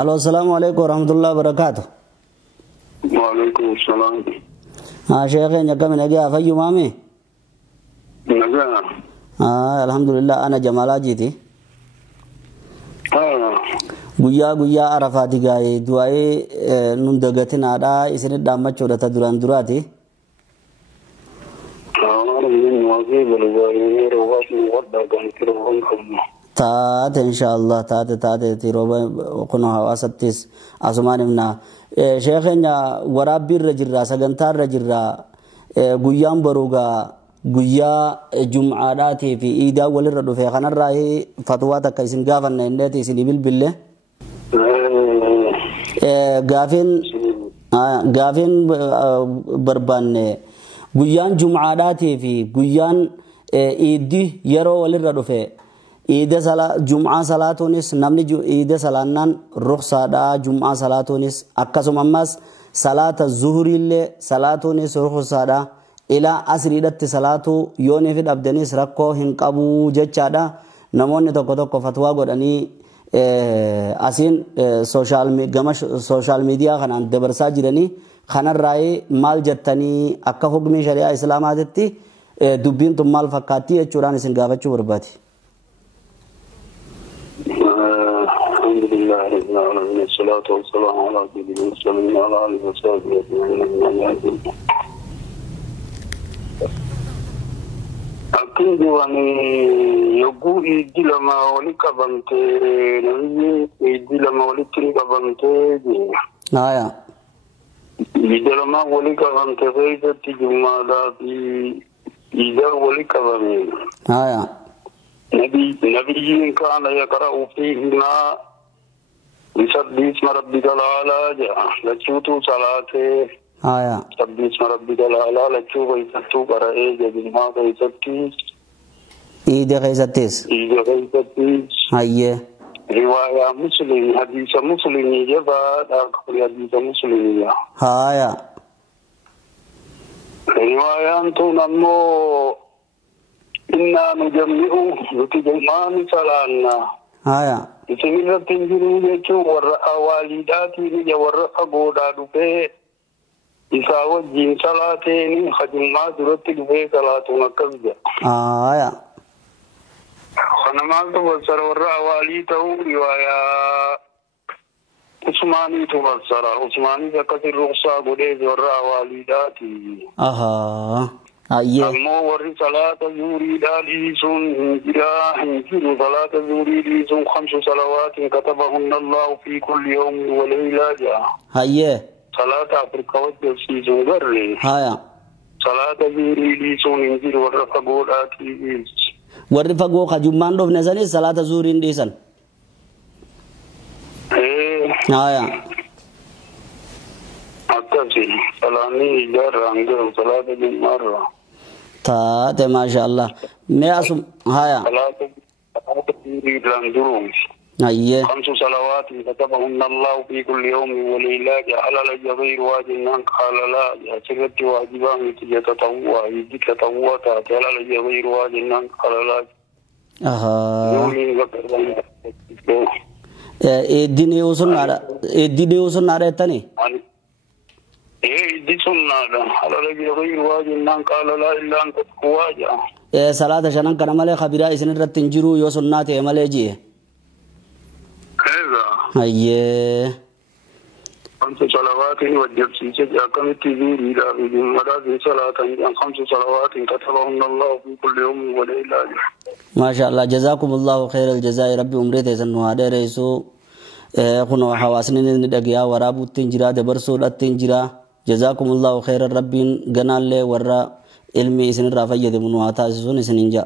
الو السلام عليكم ورحمة الله وبركاته. وعليكم السلام. شيخي نجا من أجي أفيو مامي. نجا. الحمد لله أنا جمالا جيتي. guyyaa arafaati gaa'ee du'aa'ee nun dagatinaadha isin dhaammachuudha ta duraan duraati. taate inshaallah taate rooba kun hawaasattis asumaan himna sheekeenya waraabbiirra jirra sagantaarra jirra guyyaan baruugaa guyyaa jum'aadhaatii fi iidaa walirra dhufe kanarraa fatwaa takka isin gaafanna indeeti isin bilbille gaafin barbaanne guyyaan jum'aadhaatii fi guyyaan iiddi yeroo walirra dhufe iida jum'aa salaatuunis namni iida salaannaan ruqsaadha jum'aa salaatuunis akkasuma ammas salaata zuhuriillee salaatuunis ruqsaadha ila asriidhatti salaatu yoonii fi dhabdanis rakkoo hin qabu jechaadha. Namoonni tokko fatwaa godhanii asiin sooshaal miidiyaa kanaan dabarsaa jiranii kanarraa maal jettanii akka hukmii shari'aa islaamaatitti dubbiin tun maal fakkaatti jechuudhaan isin gaafachuu barbaade. Alhamdulillah rabbil alamin wassalatu wassalamu ala sayyidina Muhammadin wa ala alihi wa sahbihi ajma'in. Akindi wani yogu idi lama wali kabante nabi idi lama wali kiri kabante aya idi lama wali kabante faida tijumada bi ida wali kabame aya nabi kana yaqra'u fihi بسبح اسم ربك الأعلى لچوتو صلاته آیا سبح اسم ربك الأعلى لچو غیثتو قرأے جبنما غیثتیس عید غیثتیس آئیے رواية مسلم حديث مسلم جباد أخبر حديث مسلم آیا رواية أنتو نمو إنا نجمعه نتجمان صلانا آیا isinirra tinjiru jechuun warra awaalidhaatiin warra fagoodhaa dhufee isaa wajjin salaateeni hajummaa duratti dhufee salaatuun akkas jedha. Kana maaltu fassara warra awaalii ta'uu riwaayaa Usmaaniitu fassara. Usmaaniis akkasii ruqsaa godhee warra awaalidhaati. Ammoo warri salaata zuhuriidhaa dhiisuun hinjiru salaata zuhurii dhiisuun 5 salawaatin katabahunna Allahu fi kulli yawmin wa layla ja'a. Hayyee. Salaata Afrikaa wajjabsiisuun garre. Haya. Salaata zuhurii dhiisuun hinjiru warra fagoodhaatii. Warri fagoo hajummaan dhufne sanis salaata zuhuriin dhiisan. Haya. Akkasi salaanni ijaarraan gahu salaata jummaarra. taate maashaallah mee asum haya ayyee 5 صلوات كتبهن الله في كل يوم وليلة على الجبير واجبا قال لا سرت واجبا تتطوع يدك تطوع على الجبير واجبا قال لا edini usunnaadha ettani دي سنة على رجل غير واجب قال لا إلا أن تتقواجا صلاة شنان كان مالي خبيرا إسن الرتنجرو يو سناتي مالي جي هذا أيه 5 صلوات وجب سيجد أكم التذير إلى بجمعة في صلاة 5 صلوات كتبهن الله في كل يوم وليلة ما شاء الله جزاكم الله خير الجزاء ربي أمريتي سنوها دي ريسو خنو حواسنين ندقيا ورابو التنجرا دبرسو التنجرا جزاكم الله خير ربين جنال ورا علمي سن رافية من واتاسون سننجا